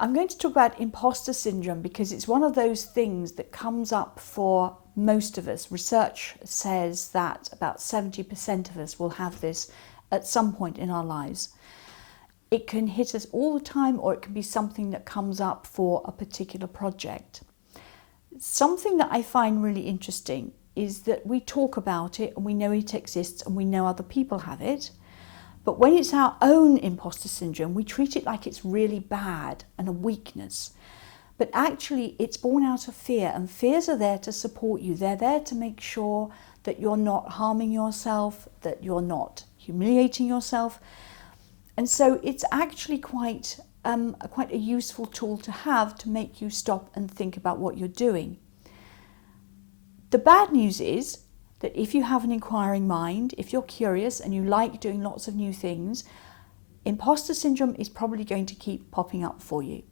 I'm going to talk about imposter syndrome because it's one of those things that comes up for most of us. Research says that about 70% of us will have this at some point in our lives. It can hit us all the time, or it can be something that comes up for a particular project. Something that I find really interesting is that we talk about it and we know it exists and we know other people have it. But when it's our own imposter syndrome, we treat it like it's really bad and a weakness. But actually, it's born out of fear, and fears are there to support you. They're there to make sure that you're not harming yourself, that you're not humiliating yourself. And so it's actually quite a useful tool to have to make you stop and think about what you're doing. The bad news is that if you have an inquiring mind, if you're curious and you like doing lots of new things, imposter syndrome is probably going to keep popping up for you.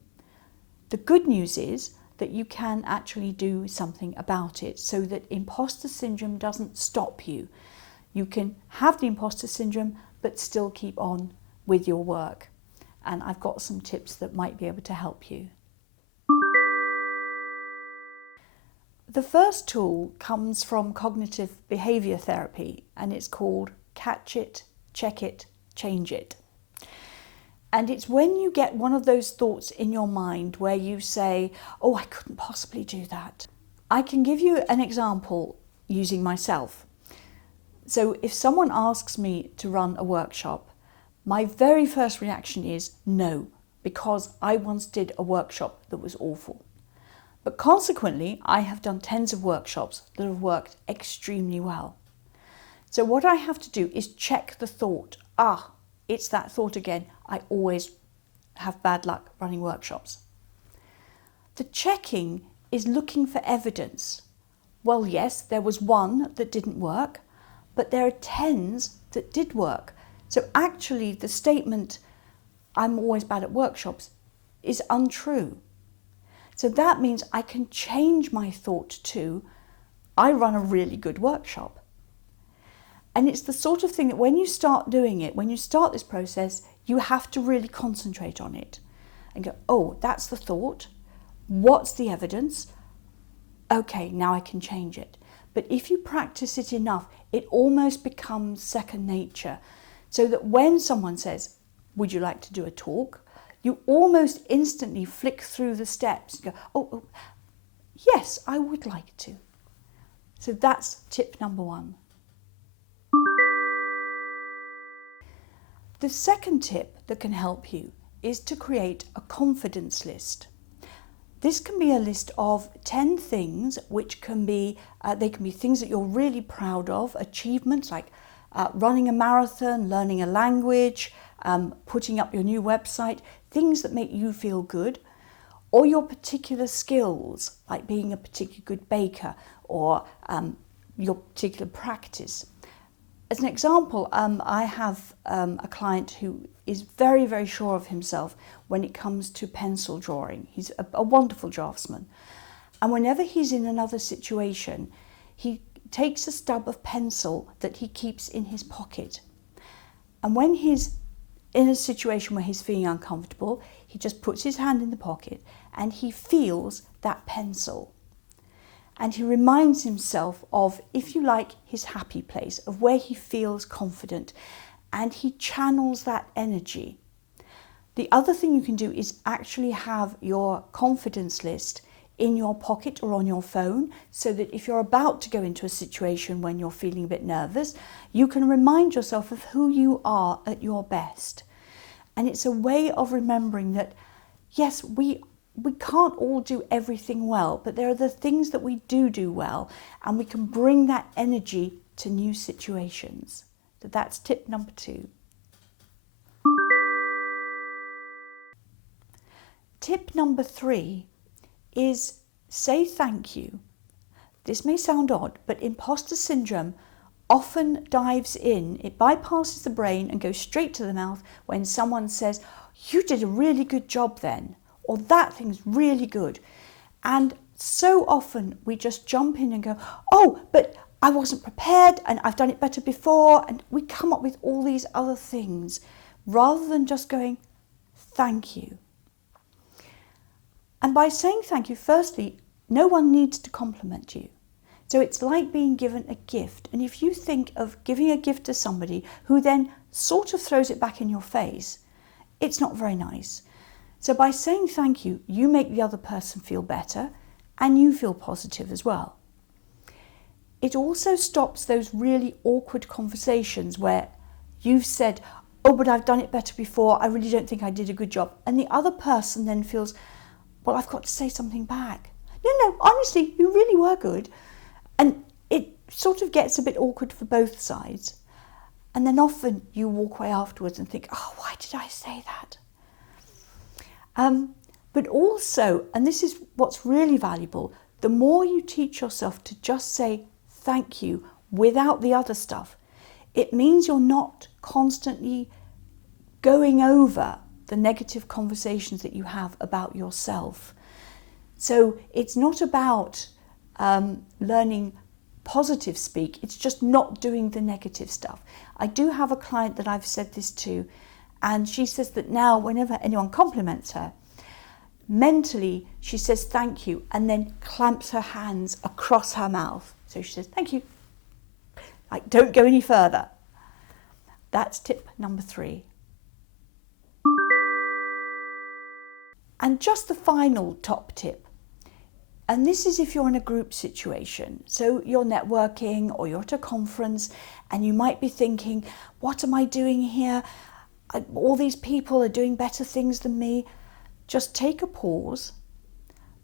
The good news is that you can actually do something about it so that imposter syndrome doesn't stop you. You can have the imposter syndrome but still keep on with your work. And I've got some tips that might be able to help you. The first tool comes from cognitive behavior therapy, and it's called Catch It, Check It, Change It. And it's when you get one of those thoughts in your mind where you say, oh, I couldn't possibly do that. I can give you an example using myself. So if someone asks me to run a workshop, my very first reaction is no, because I once did a workshop that was awful. But consequently, I have done tens of workshops that have worked extremely well. So what I have to do is check the thought. It's that thought again. I always have bad luck running workshops. The checking is looking for evidence. Well, yes, there was one that didn't work, but there are tens that did work. So actually the statement, I'm always bad at workshops, is untrue. So that means I can change my thought to, I run a really good workshop. And it's the sort of thing that when you start doing it, when you start this process, you have to really concentrate on it and go, oh, that's the thought. What's the evidence? Okay, now I can change it. But if you practice it enough, it almost becomes second nature. So that when someone says, would you like to do a talk? You almost instantly flick through the steps and go, oh, yes, I would like to. So that's tip number one. The second tip that can help you is to create a confidence list. This can be a list of 10 things which can be, they can be things that you're really proud of, achievements like running a marathon, learning a language, putting up your new website, things that make you feel good, or your particular skills, like being a particularly good baker or your particular practice. As an example, I have a client who is very, very sure of himself when it comes to pencil drawing. He's a wonderful draftsman. And whenever he's in another situation, he takes a stub of pencil that he keeps in his pocket. And when he's in a situation where he's feeling uncomfortable, he just puts his hand in the pocket and he feels that pencil. And he reminds himself of, if you like, his happy place, of where he feels confident, and he channels that energy. The other thing you can do is actually have your confidence list in your pocket or on your phone, so that if you're about to go into a situation when you're feeling a bit nervous, you can remind yourself of who you are at your best. And it's a way of remembering that, yes, we can't all do everything well, but there are the things that we do well, and we can bring that energy to new situations. So that's tip number 2. Tip number 3 is say thank you. This may sound odd, but imposter syndrome often dives in. It bypasses the brain and goes straight to the mouth when someone says, you did a really good job then, or that thing's really good. And so often we just jump in and go, oh, but I wasn't prepared and I've done it better before. And we come up with all these other things rather than just going, thank you. And by saying thank you, firstly, no one needs to compliment you. So it's like being given a gift. And if you think of giving a gift to somebody who then sort of throws it back in your face, it's not very nice. So by saying thank you, you make the other person feel better and you feel positive as well. It also stops those really awkward conversations where you've said, oh, but I've done it better before, I really don't think I did a good job. And the other person then feels, well, I've got to say something back. No, honestly, you really were good. And it sort of gets a bit awkward for both sides. And then often you walk away afterwards and think, oh, why did I say that? But also, and this is what's really valuable, the more you teach yourself to just say thank you without the other stuff, it means you're not constantly going over the negative conversations that you have about yourself. So it's not about learning positive speak, it's just not doing the negative stuff. I do have a client that I've said this to, and she says that now whenever anyone compliments her, mentally she says thank you and then clamps her hands across her mouth. So she says thank you, like don't go any further. That's tip number 3. And just the final top tip, and this is if you're in a group situation. So you're networking or you're at a conference and you might be thinking, what am I doing here? All these people are doing better things than me. Just take a pause,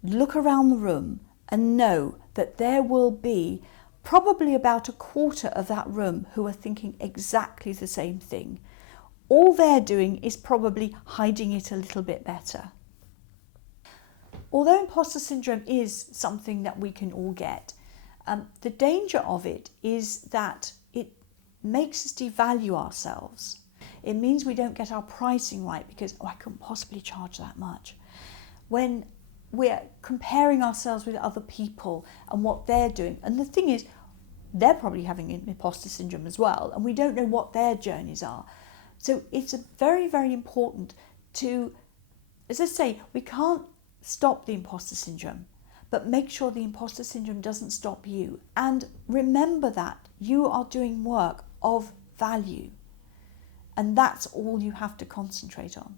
look around the room and know that there will be probably about a quarter of that room who are thinking exactly the same thing. All they're doing is probably hiding it a little bit better. Although imposter syndrome is something that we can all get, the danger of it is that it makes us devalue ourselves. It means we don't get our pricing right because, I couldn't possibly charge that much. When we're comparing ourselves with other people and what they're doing, and the thing is, they're probably having imposter syndrome as well, and we don't know what their journeys are. So it's very, very important to, as I say, we can't stop the imposter syndrome, but make sure the imposter syndrome doesn't stop you. And remember that you are doing work of value. And that's all you have to concentrate on.